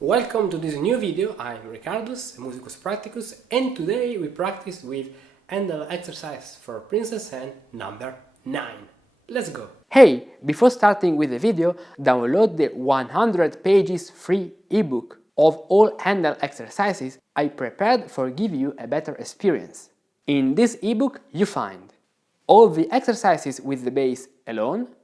Welcome to this new video. I'm Ricardus, a musicus practicus, and today we practice with Handel exercise for Princess and number 9. Let's go! Hey, before starting with the video, download the 100 pages free ebook of all Handel exercises I prepared for give you a better experience. In this ebook you find all the exercises with the bass alone,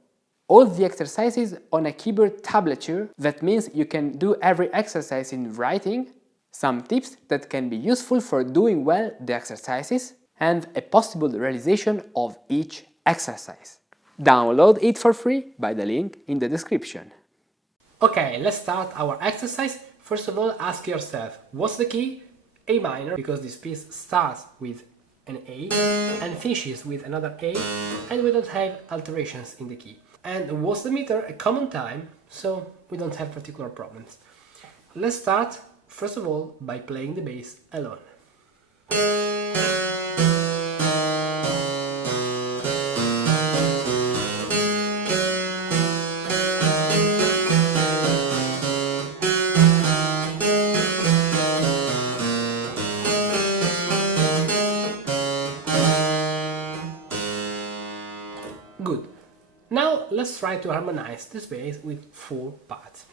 all the exercises on a keyboard tablature, that means you can do every exercise in writing, some tips that can be useful for doing well the exercises, and a possible realization of each exercise. Download it for free by the link in the description. Okay, let's start our exercise. First of all, ask yourself, what's the key? A minor, because this piece starts with an A and finishes with another A, and we don't have alterations in the key. And what's the meter? A common time, so we don't have particular problems. Let's start, first of all, by playing the bass alone. Good. Now let's try to harmonize this bass with 4 parts.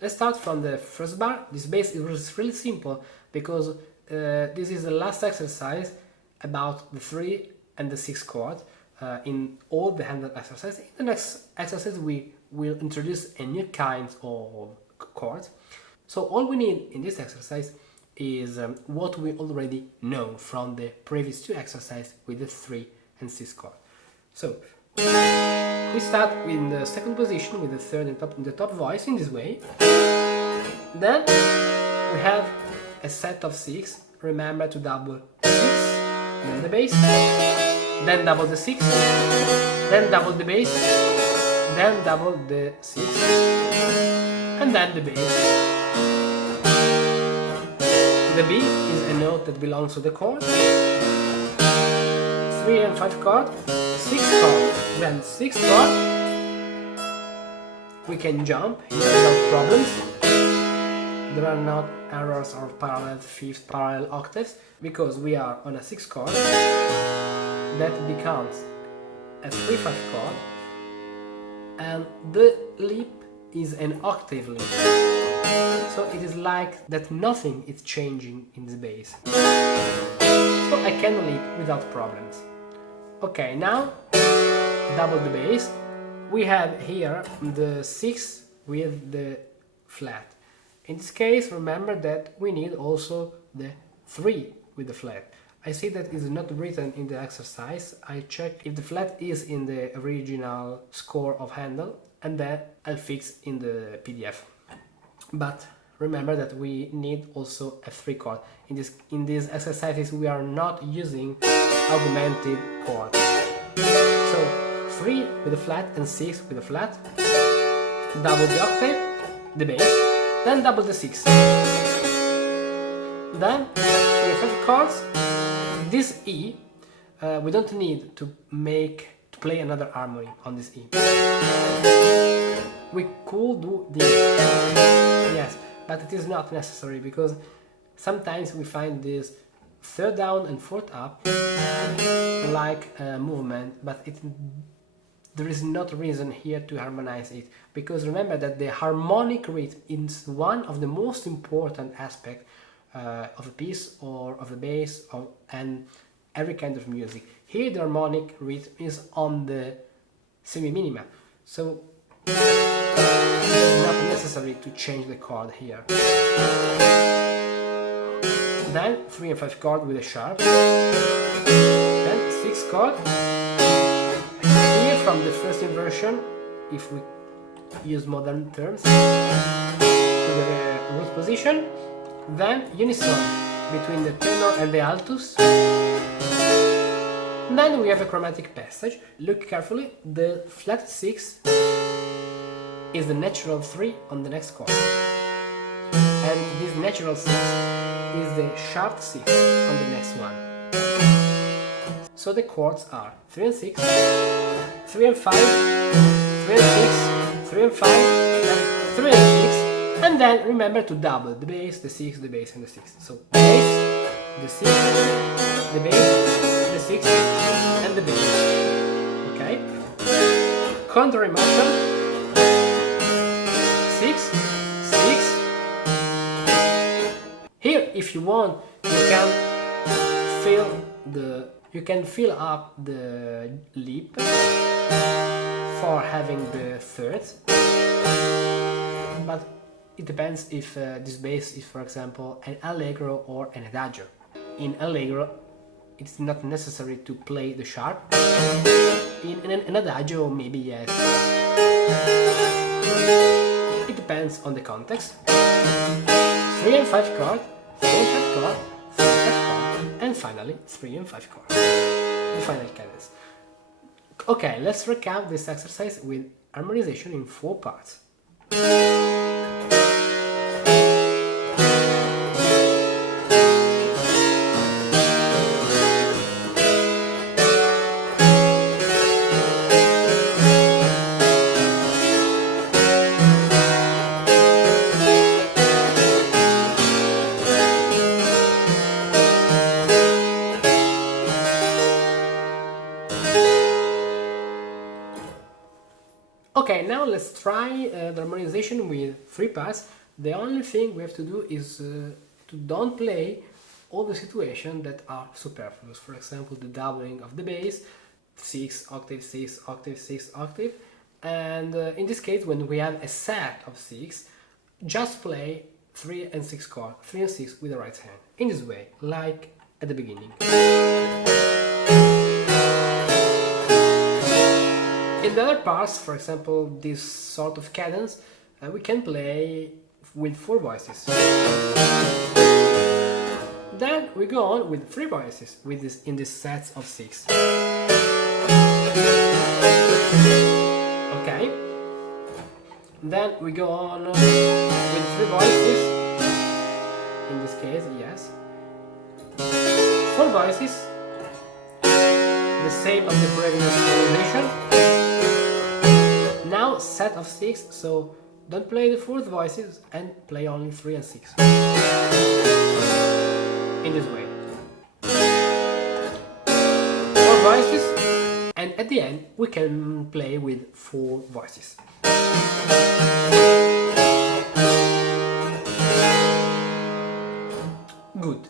Let's start from the first bar. This bass is really simple because this is the last exercise about the 3 and the 6 chord in all the Handel exercises. In the next exercise we will introduce a new kind of chords. So all we need in this exercise is what we already know from the previous 2 exercises with the 3 and 6 chord. So we start in the second position with the third in the top voice in this way. Then we have a set of 6. Remember to double 6, then the bass, then double the 6, then double the bass, then double the 6, and then the bass. The B is a note that belongs to the chord. 3 and 5 chord, 6 chord, then 6 chord. We can jump here without problems. There are not errors or parallel fifth, parallel octaves, because we are on a 6 chord that becomes a 3-5 chord, and the leap is an octave leap. So it is like that nothing is changing in the bass. So I can leap without problems. Okay, now double the bass. We have here the 6 with the flat. In this case, remember that we need also the 3 with the flat. I see that is not written in the exercise. I check if the flat is in the original score of Handel, and then I'll fix in the PDF. But remember that we need also a 3 chord. In these exercises we are not using augmented chords. So 3 with the flat and 6 with the flat, double the octave, the bass, then double the 6. Then 3 5 chords. This E, we don't need to play another harmony on this E. We could do this, yes, but it is not necessary because sometimes we find this third down and fourth up like a movement, but there is not reason here to harmonize it, because remember that the harmonic rhythm is one of the most important aspects of a piece or of a bass and every kind of music. Here the harmonic rhythm is on the semi-minima, so it is not necessary to change the chord here. Then 3 and 5 chord with a sharp, then 6 chord. Here from the first inversion, if we use modern terms, to the root position, then unison between the tenor and the altus. Then we have a chromatic passage. Look carefully, the flat 6 is the natural 3 on the next chord, and this natural 6 is the sharp 6 on the next one. So the chords are 3 and 6, 3 and 5, 3 and 6, 3 and 5, then 3 and 6, And then remember to double the bass, the 6, the bass, and the 6. So bass, the 6, the bass, the 6, and the bass. Okay? Counterpoint. 6, 6. Here, if you want, you can fill up the lip for having the thirds, but it depends if this bass is, for example, an allegro or an adagio. In allegro, it's not necessary to play the sharp. In an adagio, maybe yes. It depends on the context. 3 and 5 chord, 4 and 5 chord, 4 and 5 chord, and finally 3 and 5 chord. The final cadence. Okay, let's recap this exercise with harmonization in 4 parts. Okay, now let's try the harmonization with 3 parts. The only thing we have to do is to don't play all the situations that are superfluous. For example, the doubling of the bass, 6 octave, 6 octave, 6 octave. And in this case, when we have a set of 6, just play 3 and 6 chord, 3 and 6 with the right hand. In this way, like at the beginning. In the other parts, for example, this sort of cadence, we can play with 4 voices. Then we go on with 3 voices in these sets of 6. Okay. Then we go on with 3 voices. In this case, yes. 4 voices. The same as the previous harmonization. Now set of 6, so don't play the 4th voices and play only 3 and 6. In this way. 4 voices, and at the end we can play with 4 voices. Good.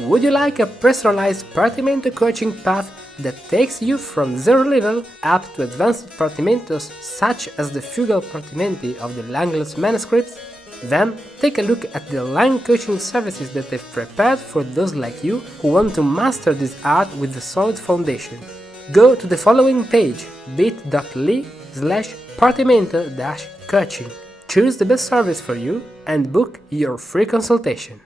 Would you like a personalized Partimento coaching path that takes you from zero level up to advanced partimentos such as the fugal partimenti of the Langley's manuscripts? Then take a look at the online coaching services that I've prepared for those like you who want to master this art with a solid foundation. Go to the following page, bit.ly/partimento-coaching. Choose the best service for you and book your free consultation.